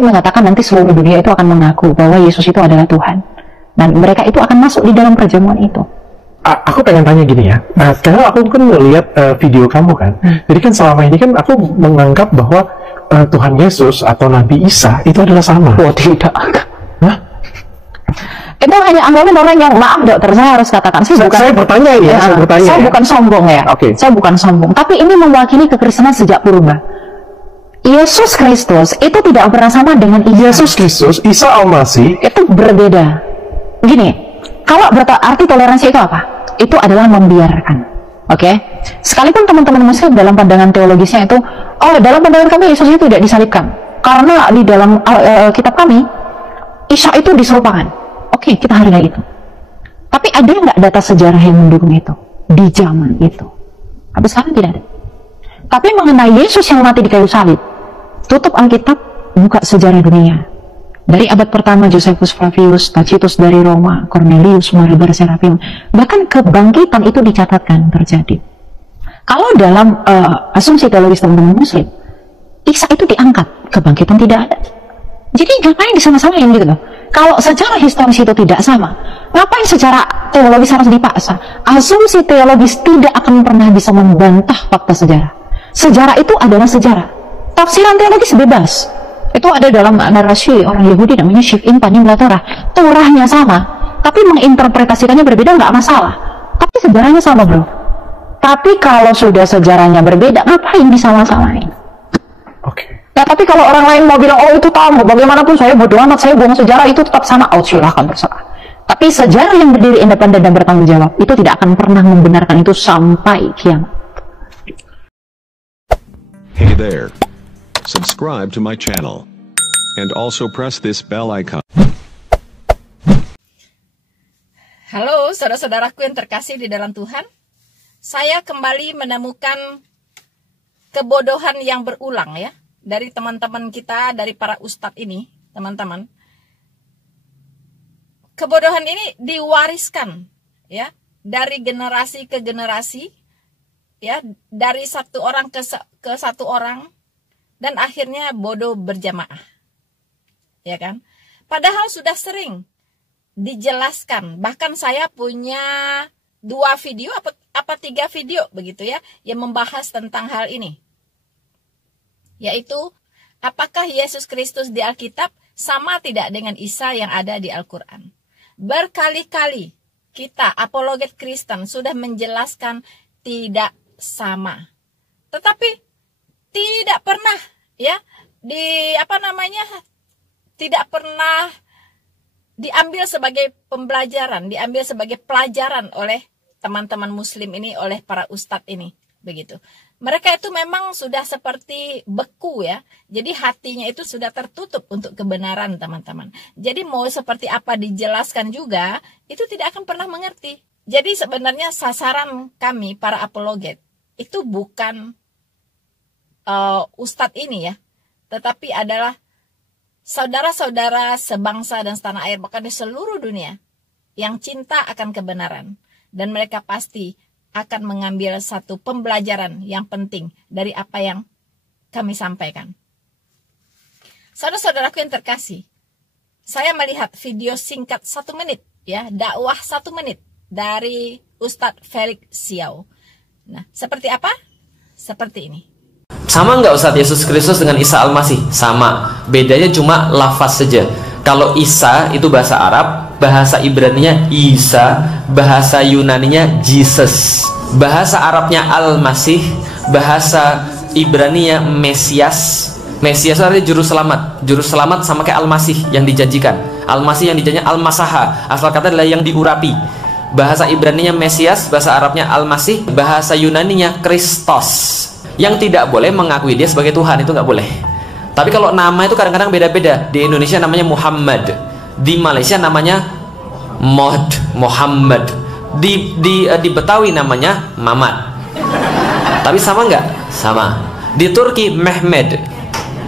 mereka mengatakan nanti seluruh dunia itu akan mengaku bahwa Yesus itu adalah Tuhan, dan mereka itu akan masuk di dalam perjamuan itu. Aku pengen tanya gini ya, karena aku kan melihat video kamu kan, jadi kan selama ini kan aku menganggap bahwa Tuhan Yesus atau Nabi Isa itu adalah sama. Oh tidak. Hah? Itu hanya anggapan orang yang, maaf dokter, saya harus katakan, Saya bertanya ya, saya bukan sombong ya. Oke. Saya bukan sombong, tapi ini mewakili kekristenan sejak purba. Yesus Kristus itu tidak pernah sama dengan Isa. Yesus Kristus, Isa Al-Masih Itu berbeda. Gini, kalau berarti toleransi itu apa? Itu adalah membiarkan. Oke? Sekalipun teman-teman muslim dalam pandangan teologisnya itu, oh dalam pandangan kami Yesus itu tidak disalibkan, karena di dalam kitab kami Isa itu diserupakan. Oke, kita hargai itu. Tapi ada nggak data sejarah yang mendukung itu di zaman itu? Tapi sekarang tidak ada. Tapi mengenai Yesus yang mati di kayu salib, tutup Alkitab, buka sejarah dunia. Dari abad pertama Josephus Flavius, Tacitus dari Roma, Cornelius, Marabar Serapim, bahkan kebangkitan itu dicatatkan terjadi. Kalau dalam asumsi teologis teman-teman muslim, Isa itu diangkat, kebangkitan tidak ada. Jadi ngapain disama-samain gitu loh? Kalau secara historis itu tidak sama, ngapain secara teologis harus dipaksa? Asumsi teologis tidak akan pernah bisa membantah fakta sejarah. Sejarah itu adalah sejarah. Tafsiran teologis bebas. Itu ada dalam narasi orang Yahudi namanya Shif'in Panim La Torah. Torahnya sama, tapi menginterpretasikannya berbeda nggak masalah. Tapi sejarahnya sama bro. Tapi kalau sudah sejarahnya berbeda, ngapain disama-samain? Oke. Ya tapi kalau orang lain mau bilang, oh itu tamu, bagaimanapun saya bodoh amat, saya buang sejarah, itu tetap sama. Oh silahkan terserah. Tapi sejarah yang berdiri independen dan bertanggung jawab, itu tidak akan pernah membenarkan itu sampai kiamat. Hey there. Subscribe to my channel. And also press this bell icon. Halo saudara-saudaraku yang terkasih di dalam Tuhan. Saya kembali menemukan kebodohan yang berulang ya. Dari teman-teman kita, dari para ustadz ini, teman-teman. Kebodohan ini diwariskan ya. Dari generasi ke generasi. Ya, dari satu orang ke satu orang, dan akhirnya bodoh berjamaah, ya kan? Padahal sudah sering dijelaskan. Bahkan saya punya 2 video apa 3 video begitu ya, yang membahas tentang hal ini, yaitu apakah Yesus Kristus di Alkitab sama tidak dengan Isa yang ada di Al-Quran. Berkali-kali kita apologet Kristen sudah menjelaskan tidak sama, tetapi tidak pernah ya tidak pernah diambil sebagai pembelajaran, diambil sebagai pelajaran oleh teman-teman muslim ini, oleh para ustadz ini begitu. Mereka itu memang sudah seperti beku ya, jadi hatinya itu sudah tertutup untuk kebenaran teman-teman. Jadi mau seperti apa dijelaskan juga itu tidak akan pernah mengerti. Jadi sebenarnya sasaran kami para apologet itu bukan ustadz ini ya, tetapi adalah saudara-saudara sebangsa dan setanah air, bahkan di seluruh dunia yang cinta akan kebenaran, dan mereka pasti akan mengambil satu pembelajaran yang penting dari apa yang kami sampaikan. Saudara-saudaraku yang terkasih, saya melihat video singkat 1 menit ya, dakwah 1 menit dari Ustadz Felix Xiao. Nah, seperti apa? Seperti ini. Sama nggak Ustadz Yesus Kristus dengan Isa Al-Masih? Sama. Bedanya cuma lafaz saja. Kalau Isa itu bahasa Arab, bahasa Ibraninya Isa, bahasa Yunaninya Jesus. Bahasa Arabnya Al-Masih, bahasa Ibraninya Mesias. Mesias itu artinya juru selamat. Juru selamat sama kayak Al-Masih yang dijanjikan. Al-Masih yang dijanjikan Al-Masaha. Asal kata adalah yang diurapi. Bahasa Ibraninya Mesias, bahasa Arabnya Al-Masih, bahasa Yunaninya Kristos. Yang tidak boleh mengakui dia sebagai Tuhan, itu nggak boleh. Tapi kalau nama itu kadang-kadang beda-beda. Di Indonesia namanya Muhammad, di Malaysia namanya Muhammad, di Betawi namanya Mamat. Tapi sama nggak? Sama. Di Turki Mehmed,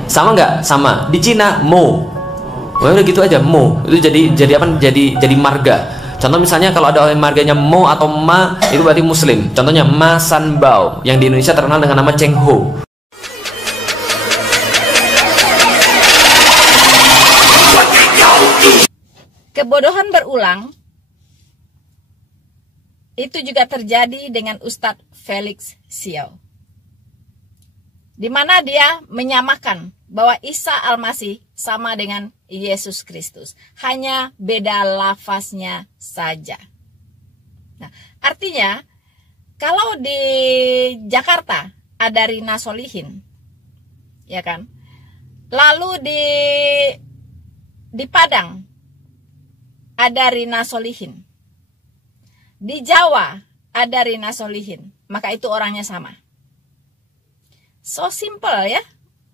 sama nggak? Sama. Di Cina Mo. Wah, udah gitu aja, Mo. Itu jadi apa? Jadi marga. Contoh misalnya kalau ada marganya Mo atau Ma, itu berarti Muslim. Contohnya Ma Sanbao, yang di Indonesia terkenal dengan nama Cheng Ho. kebodohan berulang itu juga terjadi dengan Ustadz Felix Xiao, di mana dia menyamakan bahwa Isa Al-Masih sama dengan Yesus Kristus, hanya beda lafaznya saja. Nah, artinya kalau di Jakarta ada Rina Solihin, ya kan? Lalu di Padang ada Rina Solihin, di Jawa ada Rina Solihin, maka itu orangnya sama. So simple ya.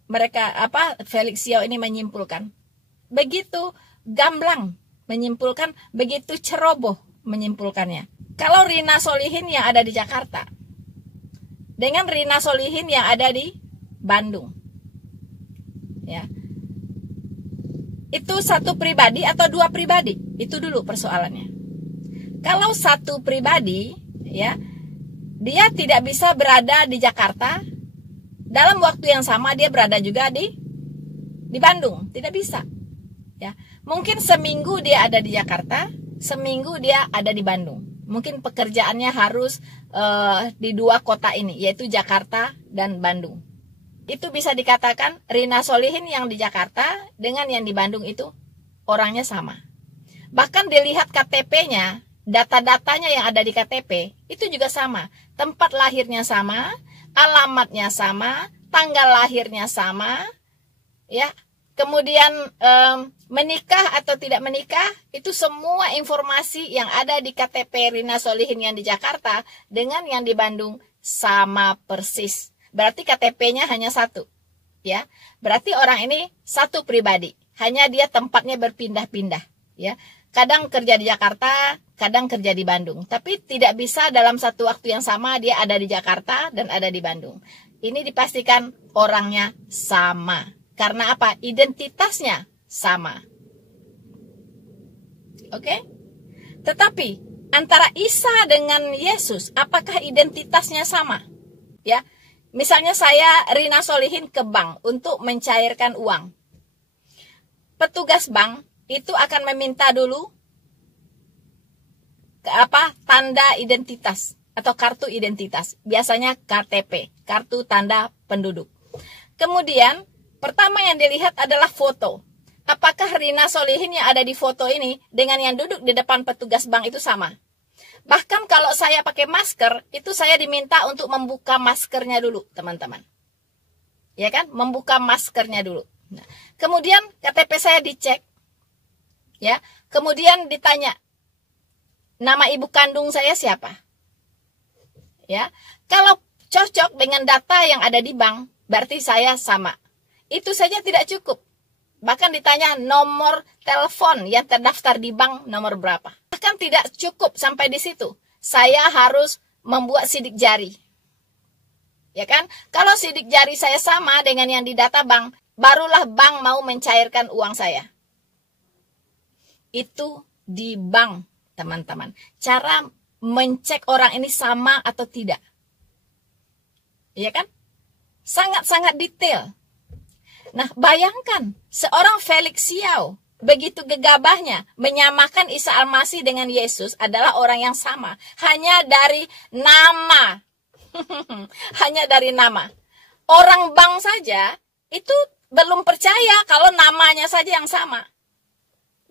Mereka Felix Xiao ini menyimpulkan. Begitu gamblang menyimpulkan, begitu ceroboh menyimpulkannya. Kalau Rina Solihin yang ada di Jakarta dengan Rina Solihin yang ada di Bandung, ya, itu satu pribadi atau dua pribadi? Itu dulu persoalannya. Kalau satu pribadi, ya, dia tidak bisa berada di Jakarta dalam waktu yang sama dia berada juga di Bandung, tidak bisa. Ya, mungkin seminggu dia ada di Jakarta, seminggu dia ada di Bandung. Mungkin pekerjaannya harus di dua kota ini, yaitu Jakarta dan Bandung. Itu bisa dikatakan Rina Solihin yang di Jakarta dengan yang di Bandung itu orangnya sama. Bahkan dilihat KTP-nya, data-datanya yang ada di KTP itu juga sama. Tempat lahirnya sama, alamatnya sama, tanggal lahirnya sama, ya. Kemudian menikah atau tidak menikah, itu semua informasi yang ada di KTP Rina Solihin yang di Jakarta dengan yang di Bandung sama persis. Berarti KTP-nya hanya satu, ya. Berarti orang ini satu pribadi, hanya dia tempatnya berpindah-pindah, ya. Kadang kerja di Jakarta, kadang kerja di Bandung, tapi tidak bisa dalam satu waktu yang sama dia ada di Jakarta dan ada di Bandung. Ini dipastikan orangnya sama. Karena apa? Identitasnya sama. Oke? Tetapi antara Isa dengan Yesus, apakah identitasnya sama? Ya. Misalnya saya Rina Solihin ke bank untuk mencairkan uang. Petugas bank itu akan meminta dulu tanda identitas atau kartu identitas. Biasanya KTP, kartu tanda penduduk. Kemudian pertama yang dilihat adalah foto. Apakah Rina Solihin yang ada di foto ini dengan yang duduk di depan petugas bank itu sama? Bahkan kalau saya pakai masker, itu saya diminta untuk membuka maskernya dulu, teman-teman. Ya kan? Membuka maskernya dulu. Nah, kemudian KTP saya dicek. Ya, kemudian ditanya, nama ibu kandung saya siapa? Ya, kalau cocok dengan data yang ada di bank, berarti saya sama. Itu saja tidak cukup. Bahkan ditanya nomor telepon yang terdaftar di bank nomor berapa. Bahkan tidak cukup sampai di situ. Saya harus membuat sidik jari. Ya kan? Kalau sidik jari saya sama dengan yang di data bank, barulah bank mau mencairkan uang saya. Itu di bank, teman-teman. Cara mencek orang ini sama atau tidak. Ya kan? Sangat-sangat detail. Nah, bayangkan seorang Felix Xiao begitu gegabahnya menyamakan Isa Al-Masih dengan Yesus adalah orang yang sama. Hanya dari nama. Hanya dari nama. Orang bank saja itu belum percaya kalau namanya saja yang sama.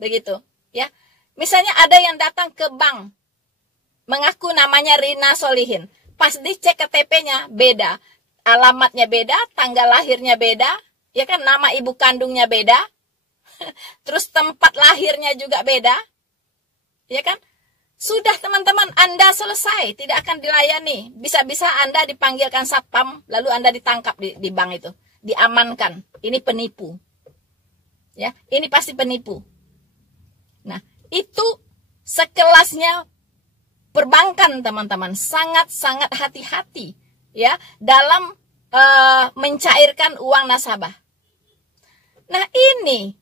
Begitu, ya. Misalnya ada yang datang ke bank mengaku namanya Rina Solihin. Pas dicek KTP-nya beda. Alamatnya beda, tanggal lahirnya beda. Ya kan, nama ibu kandungnya beda. Terus tempat lahirnya juga beda. Ya kan? Sudah teman-teman, Anda selesai. Tidak akan dilayani. Bisa-bisa Anda dipanggilkan satpam. Lalu Anda ditangkap di bank itu. Diamankan. Ini penipu. Ya, ini pasti penipu. Nah, itu sekelasnya perbankan teman-teman. Sangat-sangat hati-hati. Ya, dalam mencairkan uang nasabah. Nah, ini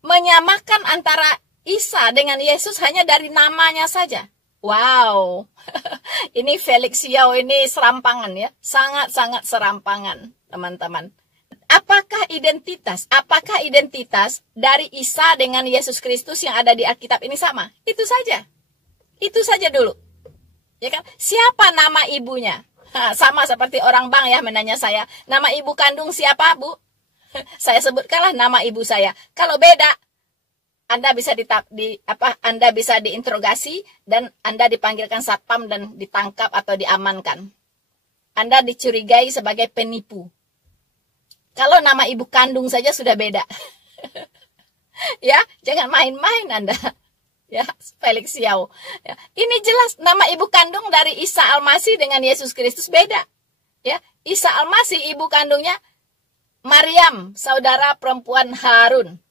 menyamakan antara Isa dengan Yesus hanya dari namanya saja. Wow. Ini Felix Xiao ini serampangan ya. Sangat-sangat serampangan, teman-teman. Apakah identitas dari Isa dengan Yesus Kristus yang ada di Alkitab ini sama? Itu saja. Itu saja dulu. Ya kan? Siapa nama ibunya? Sama seperti orang bank ya menanya saya, nama ibu kandung siapa, Bu? Saya sebutkanlah nama ibu saya. Kalau beda, Anda bisa Anda bisa diinterogasi dan Anda dipanggilkan satpam dan ditangkap atau diamankan. Anda dicurigai sebagai penipu. Kalau nama ibu kandung saja sudah beda. Ya, jangan main-main Anda. Ya, Felix Yao. Ya, ini jelas nama ibu kandung dari Isa Al-Masih dengan Yesus Kristus beda. Ya, Isa Al-Masih ibu kandungnya Maryam, saudara perempuan Harun.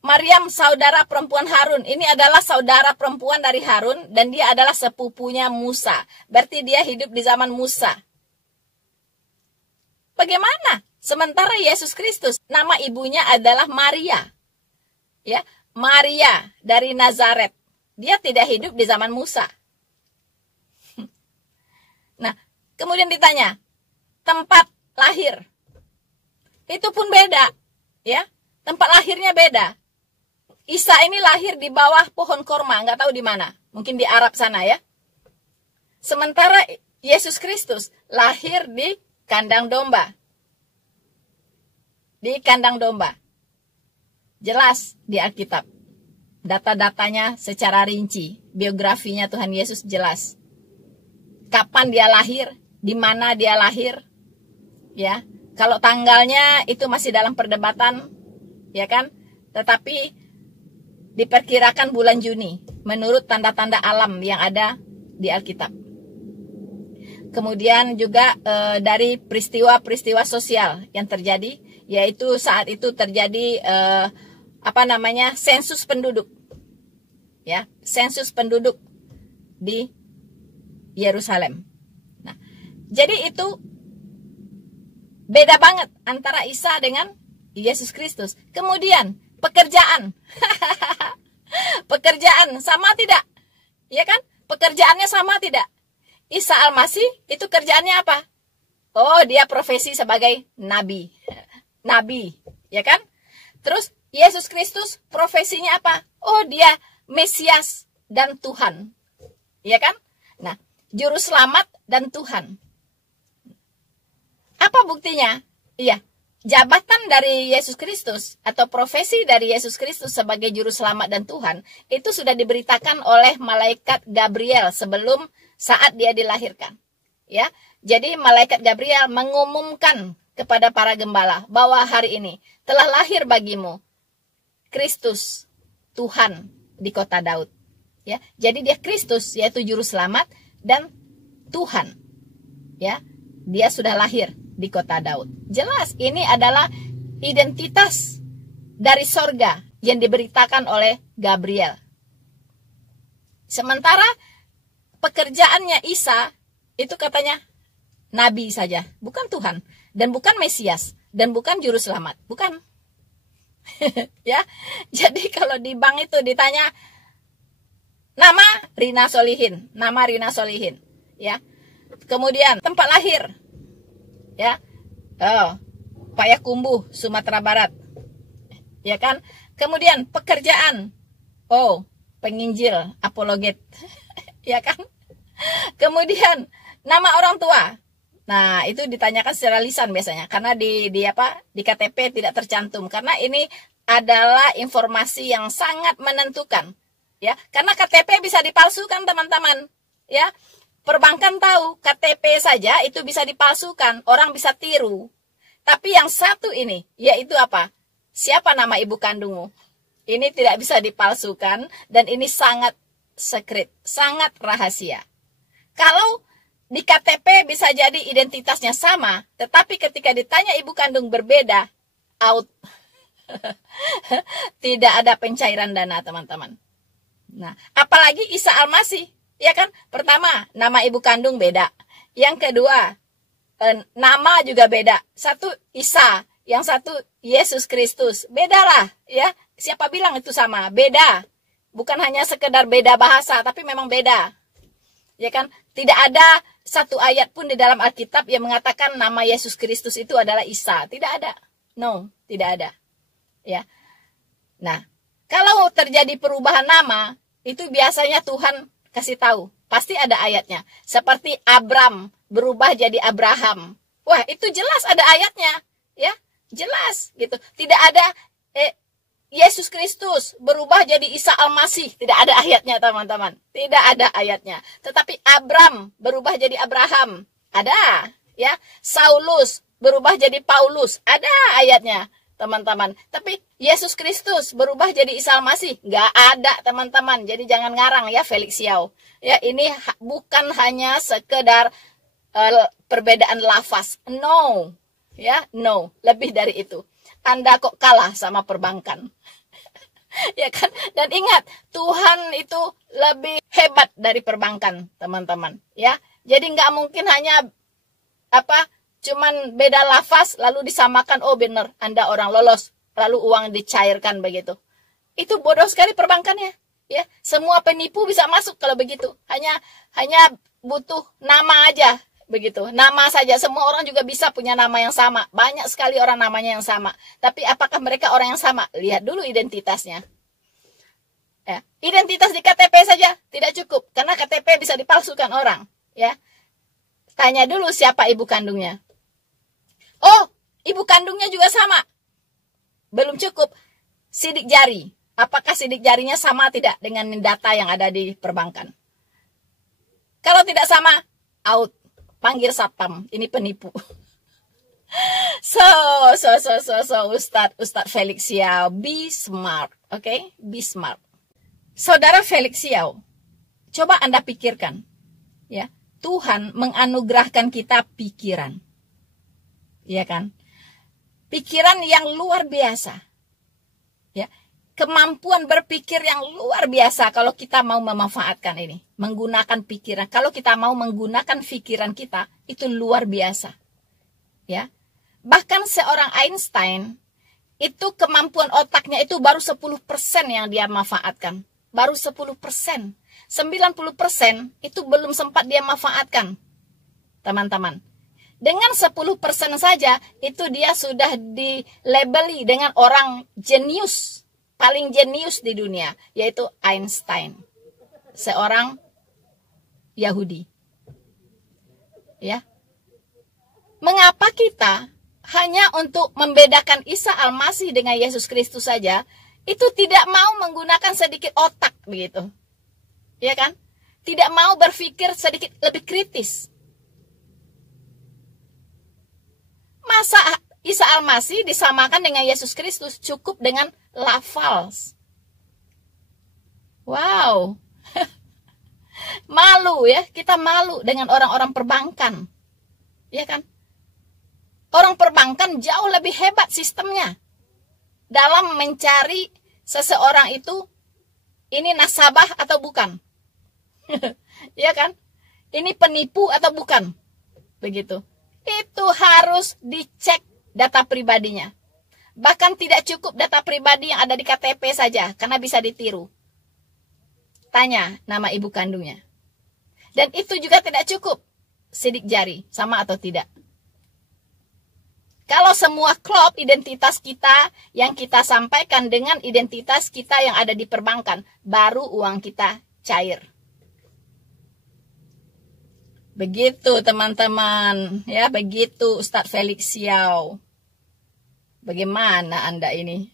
Maryam, saudara perempuan Harun. Ini adalah saudara perempuan dari Harun dan dia adalah sepupunya Musa. Berarti dia hidup di zaman Musa. Bagaimana? Sementara Yesus Kristus, nama ibunya adalah Maria. Ya, Maria dari Nazaret. Dia tidak hidup di zaman Musa. Nah, kemudian ditanya, tempat lahir. Itu pun beda, ya. Tempat lahirnya beda. Isa ini lahir di bawah pohon korma, nggak tahu di mana. Mungkin di Arab sana ya. Sementara Yesus Kristus lahir di kandang domba. Di kandang domba. Jelas di Alkitab. Data-datanya secara rinci. Biografinya Tuhan Yesus jelas. Kapan dia lahir, di mana dia lahir. Ya, kalau tanggalnya itu masih dalam perdebatan, ya kan? Tetapi diperkirakan bulan Juni menurut tanda-tanda alam yang ada di Alkitab. Kemudian juga dari peristiwa-peristiwa sosial yang terjadi, yaitu saat itu terjadi sensus penduduk. Ya, sensus penduduk di Yerusalem. Nah, jadi itu beda banget antara Isa dengan Yesus Kristus. Kemudian pekerjaan. Pekerjaan sama tidak? Ya kan? Pekerjaannya sama tidak? Isa Al-Masih itu kerjaannya apa? Oh, dia profesi sebagai nabi. Nabi, ya kan? Terus Yesus Kristus profesinya apa? Oh, dia Mesias dan Tuhan. Ya kan? Nah, juru selamat dan Tuhan. Apa buktinya? Iya, jabatan dari Yesus Kristus atau profesi dari Yesus Kristus sebagai juru selamat dan Tuhan itu sudah diberitakan oleh malaikat Gabriel sebelum saat dia dilahirkan. Ya, jadi malaikat Gabriel mengumumkan kepada para gembala bahwa hari ini telah lahir bagimu Kristus Tuhan di kota Daud. Ya, jadi dia Kristus yaitu juru selamat dan Tuhan. Ya, dia sudah lahir di kota Daud. Jelas ini adalah identitas dari sorga yang diberitakan oleh Gabriel. Sementara pekerjaannya Isa itu katanya nabi saja, bukan Tuhan dan bukan Mesias dan bukan juru selamat, bukan. Ya, jadi kalau di bank itu ditanya nama Rina Solihin, ya. Kemudian tempat lahir, ya, Payakumbuh, Sumatera Barat, ya kan. Kemudian pekerjaan, penginjil, apologet, ya kan. Kemudian nama orang tua. Nah, itu ditanyakan secara lisan biasanya karena di KTP tidak tercantum karena ini adalah informasi yang sangat menentukan, ya. Karena KTP bisa dipalsukan, teman-teman, ya. Perbankan tahu KTP saja itu bisa dipalsukan, orang bisa tiru. Tapi yang satu ini yaitu apa? Siapa nama ibu kandungmu? Ini tidak bisa dipalsukan dan ini sangat secret, sangat rahasia. Kalau di KTP bisa jadi identitasnya sama, tetapi ketika ditanya ibu kandung berbeda, out. Tidak ada pencairan dana, teman-teman. Nah, apalagi Isa Al-Masih, ya kan? Pertama, nama ibu kandung beda. Yang kedua, nama juga beda. Satu Isa, yang satu Yesus Kristus. Bedalah, ya. Siapa bilang itu sama? Beda. Bukan hanya sekedar beda bahasa, tapi memang beda. Ya kan? Tidak ada satu ayat pun di dalam Alkitab yang mengatakan nama Yesus Kristus itu adalah Isa. Tidak ada. No, tidak ada. Ya. Nah, kalau terjadi perubahan nama, itu biasanya Tuhan kasih tahu. Pasti ada ayatnya. Seperti Abram berubah jadi Abraham. Wah, itu jelas ada ayatnya. Ya, jelas gitu. Tidak ada Yesus Kristus berubah jadi Isa Al-Masih. Tidak ada ayatnya, teman-teman. Tidak ada ayatnya. Tetapi Abram berubah jadi Abraham. Ada. Ya, Saulus berubah jadi Paulus. Ada ayatnya, teman-teman. Tapi Yesus Kristus berubah jadi Isa Al-Masih. Nggak ada, teman-teman. Jadi jangan ngarang ya, Felix Yao. Ya, ini bukan hanya sekedar perbedaan lafaz. No. Ya, no. Lebih dari itu. Anda kok kalah sama perbankan. Ya kan? Dan ingat, Tuhan itu lebih hebat dari perbankan, teman-teman. Ya, jadi nggak mungkin hanya cuman beda lafaz lalu disamakan. Oh benar, Anda orang lolos, lalu uang dicairkan begitu. Itu bodoh sekali perbankannya. Ya, semua penipu bisa masuk kalau begitu. Hanya butuh nama aja. Begitu, nama saja. Semua orang juga bisa punya nama yang sama. Banyak sekali orang namanya yang sama. Tapi apakah mereka orang yang sama? Lihat dulu identitasnya. Ya, identitas di KTP saja tidak cukup, karena KTP bisa dipalsukan orang. Ya, tanya dulu siapa ibu kandungnya. Oh, ibu kandungnya juga sama. Belum cukup. Sidik jari. Apakah sidik jarinya sama tidak dengan data yang ada di perbankan? Kalau tidak sama, out. Panggil satpam, ini penipu. So, Ustadz Felix Yao, be smart, okay? Be smart. Saudara Felix Yao, coba Anda pikirkan, ya, Tuhan menganugerahkan kita pikiran, ya kan? Pikiran yang luar biasa, ya, kemampuan berpikir yang luar biasa kalau kita mau memanfaatkan ini. Menggunakan pikiran. Kalau kita mau menggunakan pikiran kita, itu luar biasa. Ya. Bahkan seorang Einstein, itu kemampuan otaknya itu baru 10% yang dia manfaatkan. Baru 10%. 90% itu belum sempat dia manfaatkan. Teman-teman. Dengan 10% saja, itu dia sudah dilabeli dengan orang jenius. Paling jenius di dunia, yaitu Einstein. Seorang Yahudi. Ya. Mengapa kita hanya untuk membedakan Isa Al-Masih dengan Yesus Kristus saja, itu tidak mau menggunakan sedikit otak begitu. Ya kan? Tidak mau berpikir sedikit lebih kritis. Masa Isa Al-Masih disamakan dengan Yesus Kristus cukup dengan lafaz? Wow. Malu ya, kita malu dengan orang-orang perbankan. Ya kan? Orang perbankan jauh lebih hebat sistemnya dalam mencari seseorang itu ini nasabah atau bukan. Ya kan? Ini penipu atau bukan. Begitu. Itu harus dicek data pribadinya. Bahkan tidak cukup data pribadi yang ada di KTP saja, karena bisa ditiru. Tanya nama ibu kandungnya. Dan itu juga tidak cukup. Sidik jari, sama atau tidak. Kalau semua klop identitas kita yang kita sampaikan dengan identitas kita yang ada di perbankan, baru uang kita cair. Begitu teman-teman, ya, begitu Ustadz Felix Yao. Bagaimana Anda ini?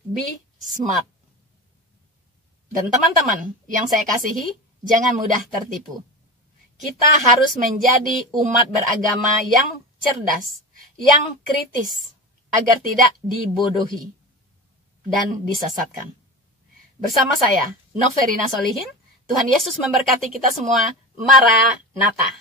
Be smart. Dan teman-teman yang saya kasihi, jangan mudah tertipu. Kita harus menjadi umat beragama yang cerdas, yang kritis, agar tidak dibodohi dan disesatkan. Bersama saya, Noverina Solihin, Tuhan Yesus memberkati kita semua. Maranatha.